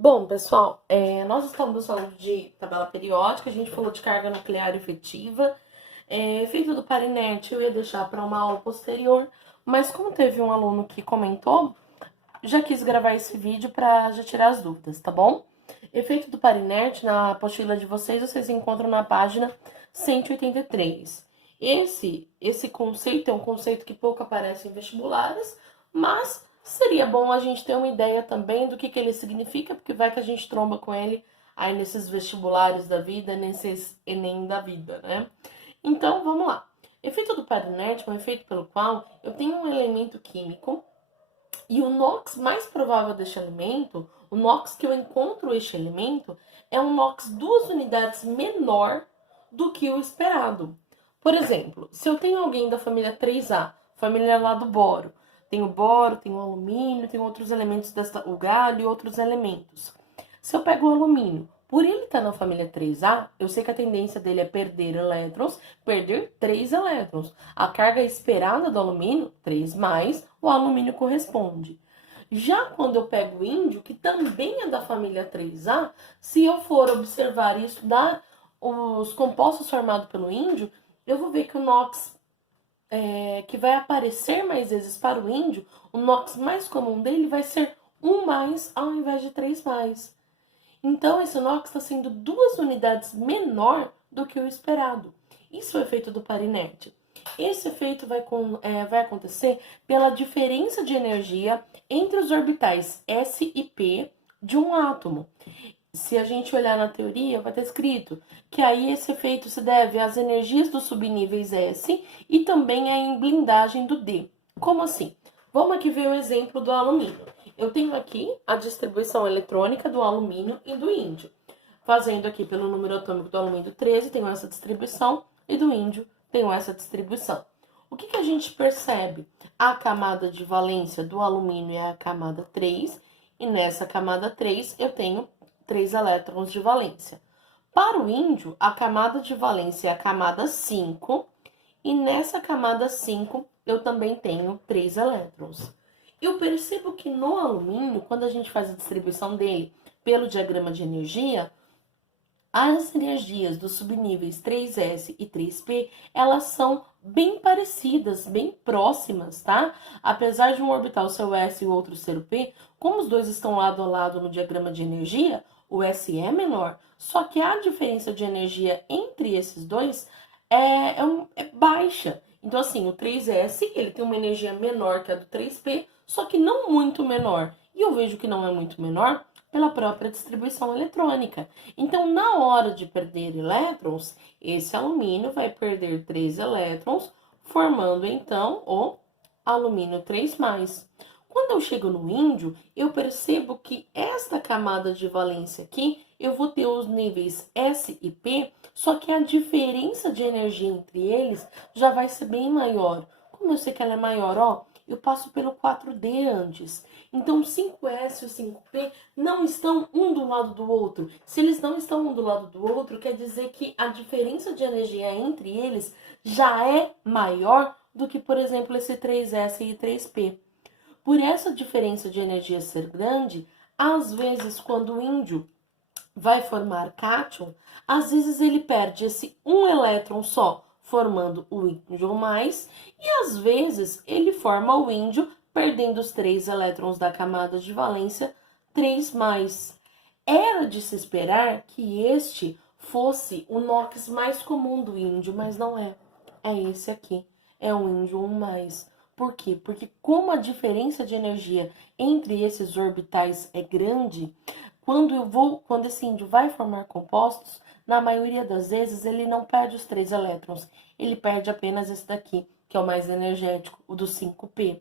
Bom, pessoal, nós estamos falando de tabela periódica, a gente falou de carga nuclear efetiva, efeito do par inerte eu ia deixar para uma aula posterior, mas como teve um aluno que comentou, já quis gravar esse vídeo para já tirar as dúvidas, tá bom? Efeito do par inerte, na apostila de vocês encontram na página 183. Esse conceito é um conceito que pouco aparece em vestibulares, mas seria bom a gente ter uma ideia também do que ele significa, porque vai que a gente tromba com ele aí nesses vestibulares da vida, nesses Enem da vida, né? Então, vamos lá. Efeito do par inerte é um efeito pelo qual eu tenho um elemento químico e o NOx mais provável deste elemento, o NOx que eu encontro este elemento, é um NOx 2 unidades menor do que o esperado. Por exemplo, se eu tenho alguém da família 3A, família lá do boro, tenho alumínio, tenho outros elementos, o galho e outros elementos. Se eu pego o alumínio, por ele estar na família 3A, eu sei que a tendência dele é perder elétrons, perder 3 elétrons. A carga esperada do alumínio, 3 mais, o alumínio corresponde. Já quando eu pego o índio, que também é da família 3A, se eu for observar e estudar os compostos formados pelo índio, eu vou ver que o NOx que vai aparecer mais vezes para o índio, o NOx mais comum dele vai ser 1 mais ao invés de 3 mais. Então, esse NOx está sendo 2 unidades menor do que o esperado. Isso é o efeito do par inerte. Esse efeito vai acontecer pela diferença de energia entre os orbitais S e P de um átomo. Se a gente olhar na teoria, vai estar escrito que aí esse efeito se deve às energias dos subníveis S e também à blindagem do D. Como assim? Vamos aqui ver o exemplo do alumínio. Eu tenho aqui a distribuição eletrônica do alumínio e do índio. Fazendo aqui pelo número atômico do alumínio 13, tenho essa distribuição, e do índio tenho essa distribuição. O que a gente percebe? A camada de valência do alumínio é a camada 3, e nessa camada 3 eu tenho 3 elétrons de valência. Para o índio, a camada de valência é a camada 5, e nessa camada 5 eu também tenho 3 elétrons. Eu percebo que no alumínio, quando a gente faz a distribuição dele pelo diagrama de energia, as energias dos subníveis 3s e 3p, elas são bem parecidas, bem próximas, tá? Apesar de um orbital ser o S e o outro ser o P, como os dois estão lado a lado no diagrama de energia, o S é menor, só que a diferença de energia entre esses dois é baixa. Então, assim, o 3s, ele tem uma energia menor que a do 3p, só que não muito menor. E eu vejo que não é muito menor pela própria distribuição eletrônica. Então, na hora de perder elétrons, esse alumínio vai perder 3 elétrons, formando então o alumínio 3+. Quando eu chego no índio, eu percebo que esta camada de valência aqui, eu vou ter os níveis S e P, só que a diferença de energia entre eles já vai ser bem maior. Como eu sei que ela é maior, ó, eu passo pelo 4D antes. Então, o 5S e o 5P não estão um do lado do outro. Se eles não estão um do lado do outro, quer dizer que a diferença de energia entre eles já é maior do que, por exemplo, esse 3S e 3P. Por essa diferença de energia ser grande, às vezes, quando o índio vai formar cátion, às vezes ele perde esse um elétron só, formando o índio mais, e às vezes ele forma o índio perdendo os 3 elétrons da camada de valência 3+. Era de se esperar que este fosse o NOx mais comum do índio, mas não é. É esse aqui, é o índio 1+. Por quê? Porque como a diferença de energia entre esses orbitais é grande, quando esse índio vai formar compostos, na maioria das vezes ele não perde os 3 elétrons, ele perde apenas esse daqui, que é o mais energético, o do 5p.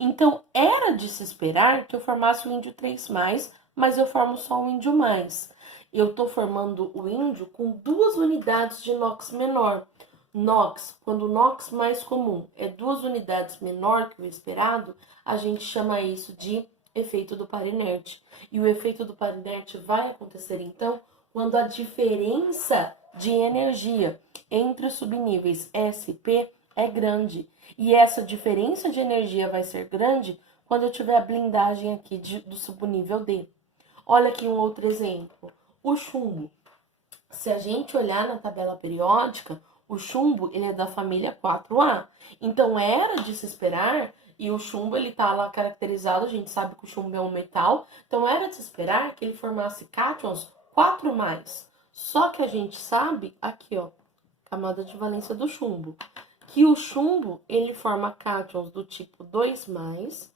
Então, era de se esperar que eu formasse o índio 3+, mas eu formo só o índio mais. Eu estou formando o índio com 2 unidades de NOx menor. NOx, quando o NOx mais comum é 2 unidades menor que o esperado, a gente chama isso de efeito do par inerte. E o efeito do par inerte vai acontecer, então, quando a diferença de energia entre os subníveis S e P é grande. E essa diferença de energia vai ser grande quando eu tiver a blindagem aqui do subnível D. Olha aqui um outro exemplo. O chumbo. Se a gente olhar na tabela periódica, o chumbo ele é da família 4A. Então era de se esperar, e o chumbo ele tá lá caracterizado, a gente sabe que o chumbo é um metal, então era de se esperar que ele formasse cátions 4+. Só que a gente sabe, aqui ó, camada de valência do chumbo, que o chumbo ele forma cátions do tipo 2+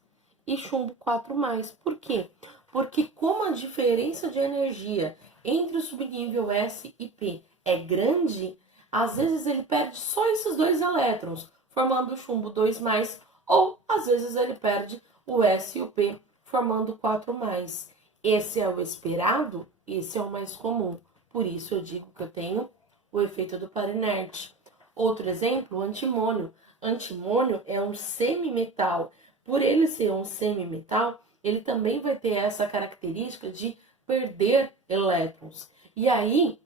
e chumbo 4+. Por quê? Porque como a diferença de energia entre o subnível S e P é grande, às vezes ele perde só esses 2 elétrons, formando o chumbo 2+, ou às vezes ele perde o S e o P, formando 4+. Esse é o esperado, esse é o mais comum. Por isso eu digo que eu tenho o efeito do par inerte. Outro exemplo, o antimônio. Antimônio é um semimetal. Por ele ser um semimetal, ele também vai ter essa característica de perder elétrons. E aí,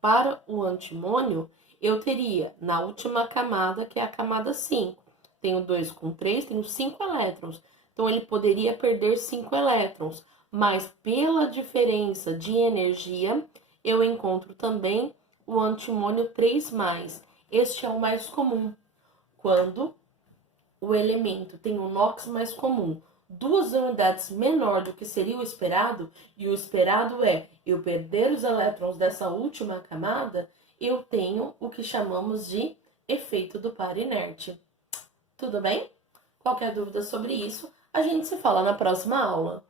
para o antimônio, eu teria na última camada, que é a camada 5. Tenho 2 com 3, tenho 5 elétrons. Então, ele poderia perder 5 elétrons. Mas pela diferença de energia, eu encontro também o antimônio 3+. Este é o mais comum. Quando o elemento tem um NOx mais comum, 2 unidades menor do que seria o esperado, e o esperado é eu perder os elétrons dessa última camada, eu tenho o que chamamos de efeito do par inerte. Tudo bem? Qualquer dúvida sobre isso, a gente se fala na próxima aula.